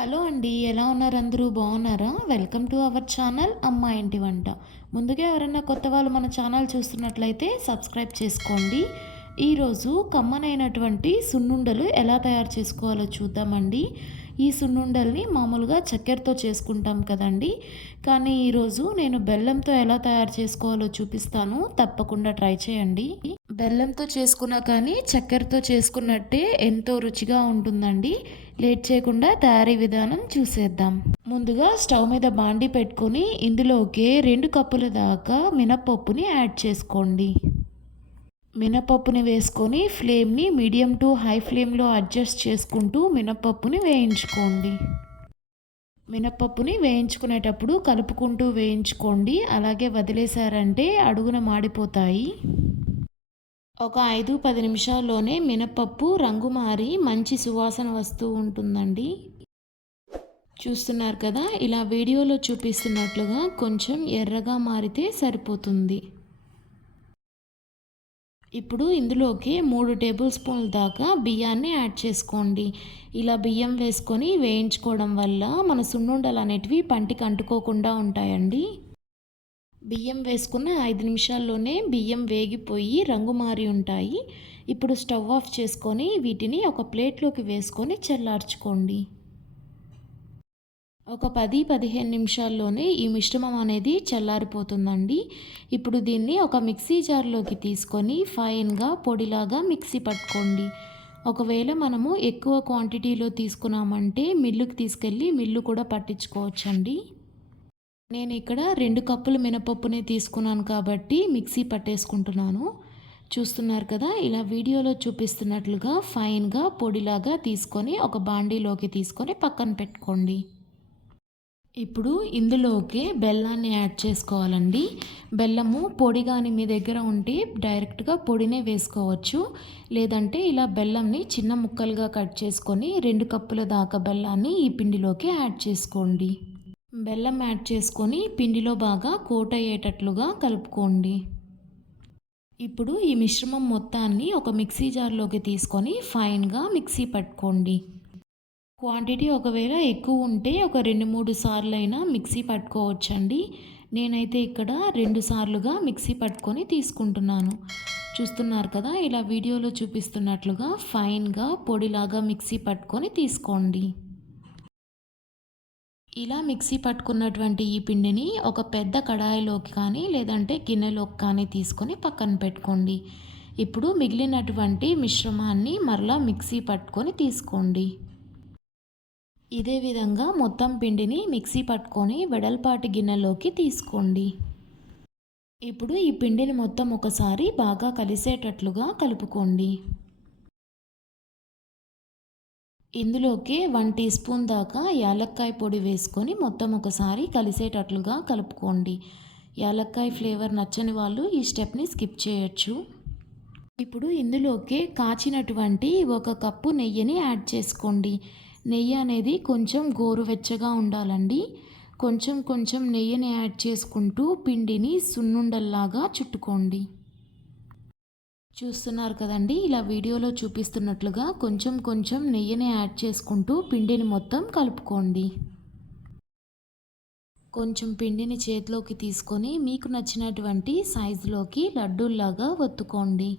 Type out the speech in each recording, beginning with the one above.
Hello అండి ఎలా ఉన్నారు అందరూ? బాగున్నారా? వెల్కమ్ టు అవర్ ఛానల్ అమ్మ ఇంటి వంట. ముందుగా ఎవరైనా కొత్త వాళ్ళు మన ఛానల్ చూస్తున్నట్లయితే సబ్స్క్రైబ్ చేసుకోండి. ఈరోజు కమ్మనైనటువంటి సున్నుండలు ఎలా తయారు చేసుకోవాలో చూద్దామండి. ఈ సున్నుండల్ని మామూలుగా చక్కెరతో చేసుకుంటాం కదండి. కానీ ఈరోజు నేను బెల్లంతో ఎలా తయారు చేసుకోవాలో చూపిస్తాను. తప్పకుండా ట్రై చేయండి. బెల్లంతో చేసుకున్నా కానీ చక్కెరతో చేసుకున్నట్టే ఎంతో రుచిగా ఉంటుందండి. లేట్ చేయకుండా తయారీ విధానం చూసేద్దాం. ముందుగా స్టవ్ మీద బాండి పెట్టుకొని ఇందులోకి రెండు కప్పుల దాకా మినపప్పుని యాడ్ చేసుకోండి. మినపప్పుని వేసుకొని ఫ్లేమ్ని మీడియం టు హై ఫ్లేమ్లో అడ్జస్ట్ చేసుకుంటూ మినపప్పుని వేయించుకోండి. మినపప్పుని వేయించుకునేటప్పుడు కలుపుకుంటూ వేయించుకోండి. అలాగే వదిలేశారంటే అడుగున మాడిపోతాయి. ఒక ఐదు పది నిమిషాల్లోనే మినపప్పు రంగు మారి మంచి సువాసన వస్తూ ఉంటుందండి. చూస్తున్నారు కదా ఇలా వీడియోలో చూపిస్తున్నట్లుగా కొంచెం ఎర్రగా మారితే సరిపోతుంది. ఇప్పుడు ఇందులోకి మూడు టేబుల్ స్పూన్ల దాకా బియ్యాన్ని యాడ్ చేసుకోండి. ఇలా బియ్యం వేసుకొని వేయించుకోవడం వల్ల మన సున్నుండలు అనేటివి పంటికి అంటుకోకుండా ఉంటాయండి. బియ్యం వేసుకున్న ఐదు నిమిషాల్లోనే బియ్యం వేగిపోయి రంగు మారి ఉంటాయి. ఇప్పుడు స్టవ్ ఆఫ్ చేసుకొని వీటిని ఒక ప్లేట్లోకి వేసుకొని చల్లార్చుకోండి. ఒక పది పదిహేను నిమిషాల్లోనే ఈ మిశ్రమం అనేది చల్లారిపోతుందండి. ఇప్పుడు దీన్ని ఒక మిక్సీ జార్లోకి తీసుకొని ఫైన్గా పొడిలాగా మిక్సీ పట్టుకోండి. ఒకవేళ మనము ఎక్కువ క్వాంటిటీలో తీసుకున్నామంటే మిల్లుకి తీసుకెళ్ళి మిల్లు కూడా పట్టించుకోవచ్చండి. నేను ఇక్కడ రెండు కప్పులు మినపప్పునే తీసుకున్నాను కాబట్టి మిక్సీ పట్టేసుకుంటున్నాను. చూస్తున్నారు కదా ఇలా వీడియోలో చూపిస్తున్నట్లుగా ఫైన్గా పొడిలాగా తీసుకొని ఒక బాండీలోకి తీసుకొని పక్కన పెట్టుకోండి. ఇప్పుడు ఇందులోకి బెల్లాన్ని యాడ్ చేసుకోవాలండి. బెల్లము పొడి కానీ మీ దగ్గర ఉంటే డైరెక్ట్గా పొడినే వేసుకోవచ్చు. లేదంటే ఇలా బెల్లంని చిన్న ముక్కలుగా కట్ చేసుకొని రెండు కప్పుల దాకా బెల్లాన్ని ఈ పిండిలోకి యాడ్ చేసుకోండి. బెల్లం యాడ్ చేసుకొని పిండిలో బాగా కోట్ అయ్యేటట్లుగా కలుపుకోండి. ఇప్పుడు ఈ మిశ్రమం మొత్తాన్ని ఒక మిక్సీ జార్లోకి తీసుకొని ఫైన్గా మిక్సీ పట్టుకోండి. క్వాంటిటీ ఒకవేళ ఎక్కువ ఉంటే ఒక రెండు మూడు సార్లు అయినా మిక్సీ పట్టుకోవచ్చండి. నేనైతే ఇక్కడ రెండు సార్లుగా మిక్సీ పట్టుకొని తీసుకుంటున్నాను. చూస్తున్నారు కదా ఇలా వీడియోలో చూపిస్తున్నట్లుగా ఫైన్గా పొడిలాగా మిక్సీ పట్టుకొని తీసుకోండి. ఇలా మిక్సీ పట్టుకున్నటువంటి ఈ పిండిని ఒక పెద్ద కడాయిలోకి కానీ లేదంటే గిన్నెలోకి కానీ తీసుకొని పక్కన పెట్టుకోండి. ఇప్పుడు మిగిలినటువంటి మిశ్రమాన్ని మరలా మిక్సీ పట్టుకొని తీసుకోండి. ఇదే విధంగా మొత్తం పిండిని మిక్సీ పట్టుకొని వెడల్పాటి గిన్నెలోకి తీసుకోండి. ఇప్పుడు ఈ పిండిని మొత్తం ఒకసారి బాగా కలిసేటట్లుగా కలుపుకోండి. ఇందులోకి వన్ టీ స్పూన్ దాకా యాలక్కాయ పొడి వేసుకొని మొత్తం ఒకసారి కలిసేటట్లుగా కలుపుకోండి. యాలక్కాయ ఫ్లేవర్ నచ్చని వాళ్ళు ఈ స్టెప్ని స్కిప్ చేయొచ్చు. ఇప్పుడు ఇందులోకి కాచినటువంటి ఒక కప్పు నెయ్యిని యాడ్ చేసుకోండి. నెయ్యి అనేది కొంచెం గోరువెచ్చగా ఉండాలండి. కొంచెం కొంచెం నెయ్యిని యాడ్ చేసుకుంటూ పిండిని సున్నుండల్లాగా చుట్టుకోండి. చూస్తున్నారు కదండి. ఇలా వీడియోలో చూపిస్తున్నట్లుగా కొంచెం కొంచెం నెయ్యిని యాడ్ చేసుకుంటూ పిండిని మొత్తం కలుపుకోండి. కొంచెం పిండిని చేతిలోకి తీసుకొని మీకు నచ్చినటువంటి సైజులోకి లడ్డూల్లాగా ఒత్తుకోండి.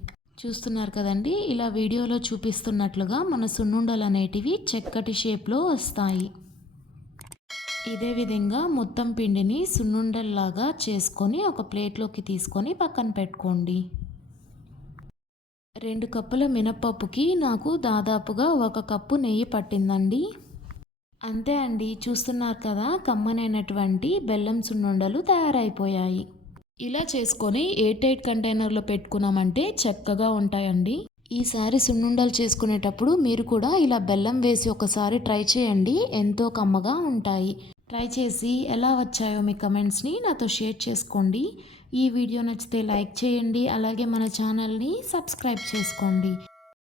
చూస్తున్నారు కదండి. ఇలా వీడియోలో చూపిస్తున్నట్లుగా మన సున్నుండలు అనేటివి చక్కటి షేప్లో వస్తాయి. ఇదే విధంగా మొత్తం పిండిని సున్నుండల్లాగా చేసుకొని ఒక ప్లేట్లోకి తీసుకొని పక్కన పెట్టుకోండి. రెండు కప్పుల మినప్పప్పుకి నాకు దాదాపుగా ఒక కప్పు నెయ్యి పట్టిందండి. అంతే అండి చూస్తున్నారు కదా కమ్మనైనటువంటి బెల్లం సున్నుండలు తయారైపోయాయి. ఇలా చేసుకొని ఎయిట్ ఎయిట్ కంటైనర్లో పెట్టుకున్నామంటే చక్కగా ఉంటాయండి. ఈసారి సున్నుండలు చేసుకునేటప్పుడు మీరు కూడా ఇలా బెల్లం వేసి ఒకసారి ట్రై చేయండి ఎంతో కమ్మగా ఉంటాయి. ట్రై చేసి ఎలా వచ్చాయో మీ కమెంట్స్ని నాతో షేర్ చేసుకోండి. ఈ వీడియో నచ్చితే లైక్ చేయండి అలాగే మన ఛానల్ని సబ్స్క్రైబ్ చేసుకోండి.